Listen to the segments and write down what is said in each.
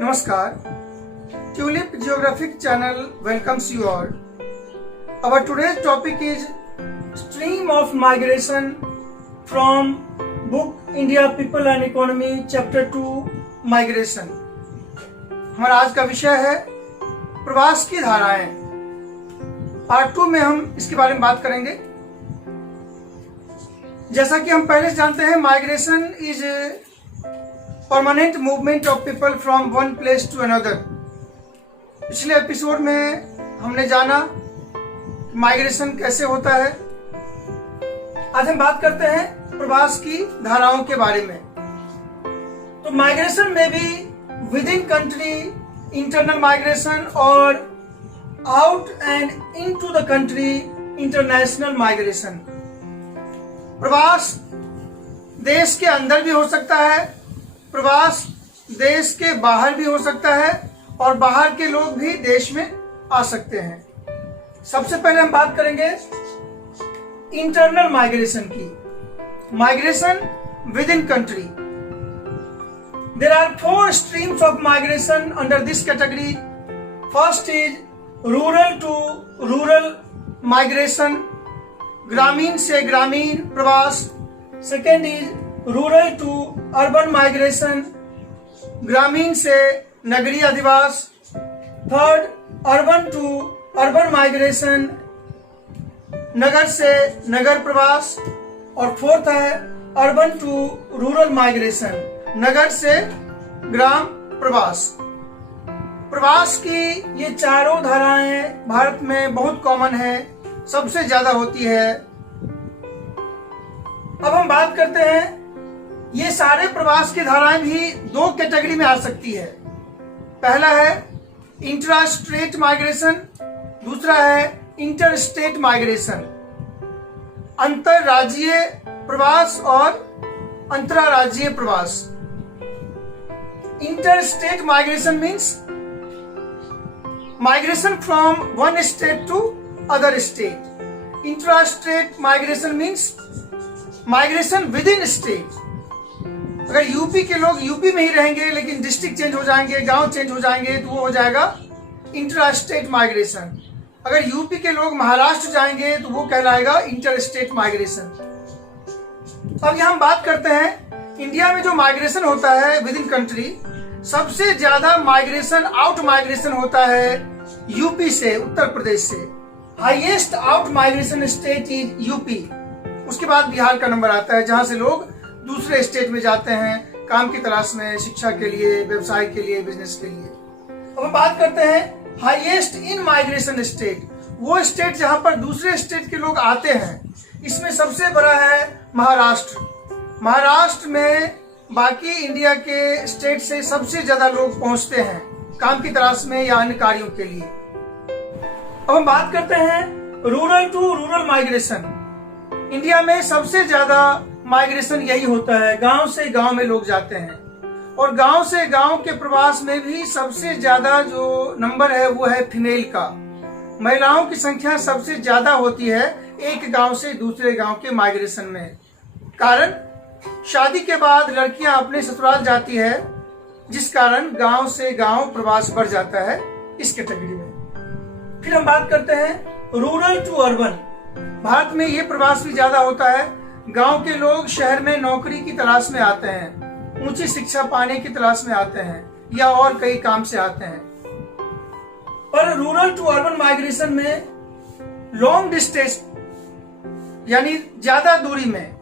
Namaskar. Tulip Geographic Channel welcomes you all. Our today's topic is Stream of Migration from book India People and Economy Chapter 2 Migration. हमारा आज का विषय है प्रवास की धाराएं. पार्ट 2 में हम इसके बारे में बात करेंगे. जैसा कि हम पहले से जानते हैं, migration is permanent movement of people from one place to another. पिछले एपिसोड में हमने जाना माइग्रेशन कैसे होता है. आज हम बात करते हैं प्रवास की धाराओं के बारे में. तो माइग्रेशन में भी within country internal migration और out and into the country international migration. प्रवास देश के अंदर भी हो सकता है, प्रवास देश के बाहर भी हो सकता है और बाहर के लोग भी देश में आ सकते हैं. सबसे पहले हम बात करेंगे इंटरनल माइग्रेशन की. Migration within country. There are 4 streams of migration under this category. First is rural to rural migration, ग्रामीण से ग्रामीण प्रवास. Second is rural to urban migration, ग्रामीण से नगरीय अधिवास. Third, urban to urban migration, नगर से नगर प्रवास. और फोर्थ है अर्बन टू रूरल माइग्रेशन, नगर से ग्राम प्रवास. प्रवास की ये चारों धाराएं भारत में बहुत कॉमन है, सबसे ज्यादा होती है. अब हम बात करते हैं, ये सारे प्रवास की धाराएं भी 2 कैटेगरी में आ सकती है. पहला है इंट्रा स्टेट माइग्रेशन, दूसरा है इंटर स्टेट माइग्रेशन. अंतरराज्यीय प्रवास और अंतरराज्यीय प्रवास. Inter state migration means migration from one state to other state. Intra state migration means migration within state. अगर यूपी के लोग यूपी में ही रहेंगे लेकिन डिस्ट्रिक्ट चेंज हो जाएंगे, गांव चेंज हो जाएंगे, तो वो हो जाएगा इंट्रा स्टेट माइग्रेशन. अगर यूपी के लोग महाराष्ट्र जाएंगे तो वो कहलाएगा इंटर स्टेट माइग्रेशन. अब यहां हम बात करते हैं इंडिया में जो माइग्रेशन होता है विद इन कंट्री, सबसे ज्यादा माइग्रेशन आउट माइग्रेशन होता है यूपी से, उत्तर प्रदेश से. Highest out migration state is UP. उसके बाद बिहार का नंबर आता है, जहां से लोग दूसरे स्टेट में जाते हैं काम की तलाश में, शिक्षा के लिए, व्यवसाय के लिए, बिजनेस के लिए. अब हम बात करते हैं हाईएस्ट इन माइग्रेशन स्टेट. वो स्टेट जहां पर दूसरे स्टेट के लोग आते हैं, इसमें सबसे बड़ा है महाराष्ट्र. महाराष्ट्र में बाकी इंडिया के स्टेट से सबसे ज्यादा लोग पहुंचते हैं काम की तलाश में या अन्य कार्यों के लिए. अब हम बात करते हैं rural to rural migration. India में सबसे ज्यादा माइग्रेशन यही होता है, गांव से गांव में लोग जाते हैं. और गांव से गांव के प्रवास में भी सबसे ज्यादा जो नंबर है वो है फीमेल का. महिलाओं की संख्या सबसे ज्यादा होती है एक गांव से दूसरे गांव के माइग्रेशन में. कारण शादी के बाद लड़कियां अपने ससुराल जाती है, जिस कारण गांव से गांव प्रवास बढ़ जाता है इस कैटेगरी में. फिर हम बात करते हैं रूरल टू अर्बन. भारत में ये प्रवास भी ज्यादा होता है. गांव के लोग शहर में नौकरी की तलाश में आते हैं, ऊंची शिक्षा पाने की तलाश में आते हैं या और कई काम से आते हैं. पर रूरल टू अर्बन माइग्रेशन में लॉन्ग डिस्टेंस यानी ज्यादा दूरी में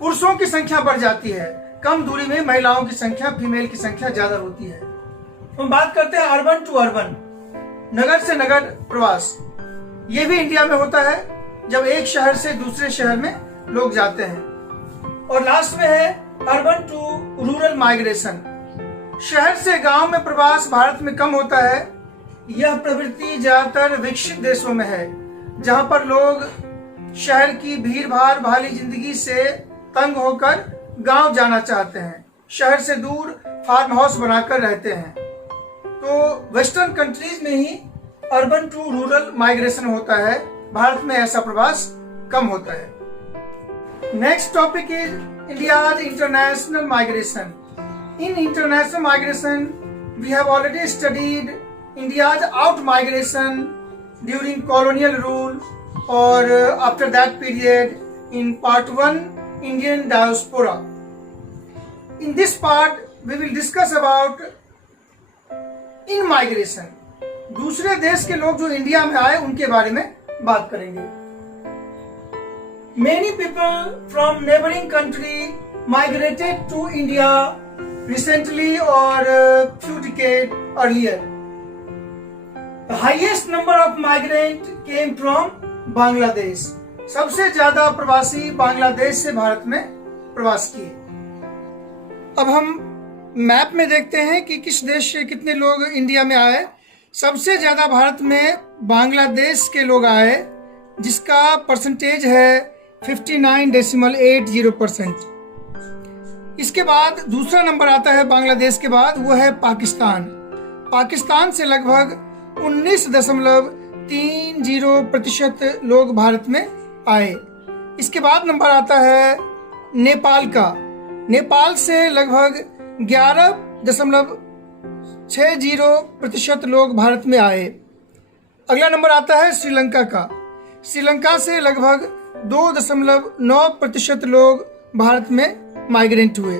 पुरुषों की संख्या बढ़ जाती है, कम दूरी में महिलाओं की संख्या, फीमेल की संख्या ज्यादा होती है. हम बात करते हैं अर्बन टू अर्बन, नगर से नगर प्रवास. ये भी इंडिया में होता है जब एक शहर से दूसरे शहर में लोग जाते हैं. और लास्ट में है अर्बन टू रूरल माइग्रेशन. शहर से गांव में प्रवास भारत में कम होता है. यह प्रवृत्ति ज्यादातर विकसित देशों में है, जहां पर लोग शहर की भीड़ भाड़ वाली जिंदगी से तंग होकर गांव जाना चाहते हैं, शहर से दूर फार्म हाउस बनाकर रहते हैं. तो वेस्टर्न कंट्रीज में ही अर्बन टू रूरल माइग्रेशन होता है, भारत में ऐसा प्रवास कम होता है. Next topic is India international migration. In international migration, we have already studied India's out migration during colonial rule or after that period in part 1, Indian diaspora. In this part, we will discuss about in migration. दूसरे देश के लोग जो India में आए उनके बारे में बात करेंगे. Many people from neighboring country migrated to India recently or few decades earlier. The highest number of migrants came from Bangladesh. सबसे ज्यादा प्रवासी बांग्लादेश से भारत में प्रवास किए. अब हम मैप में देखते हैं कि किस देश से कितने लोग इंडिया में आए. सबसे ज्यादा भारत में बांग्लादेश के लोग आए, जिसका परसेंटेज है 59.80%. इसके बाद दूसरा नंबर आता है बांग्लादेश के बाद, वो है पाकिस्तान. पाकिस्तान से लगभग 19.30% लोग भारत में आए. इसके बाद नंबर आता है नेपाल का. नेपाल से लगभग 11.60% लोग भारत में आए. अगला नंबर आता है श्रीलंका का. श्रीलंका से लगभग 2.9% लोग भारत में माइग्रेंट हुए.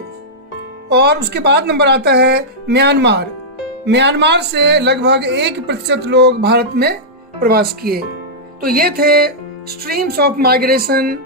और उसके बाद नंबर आता है म्यांमार. म्यांमार से लगभग 1% लोग भारत में प्रवास किए. तो ये थे स्ट्रीम्स ऑफ माइग्रेशन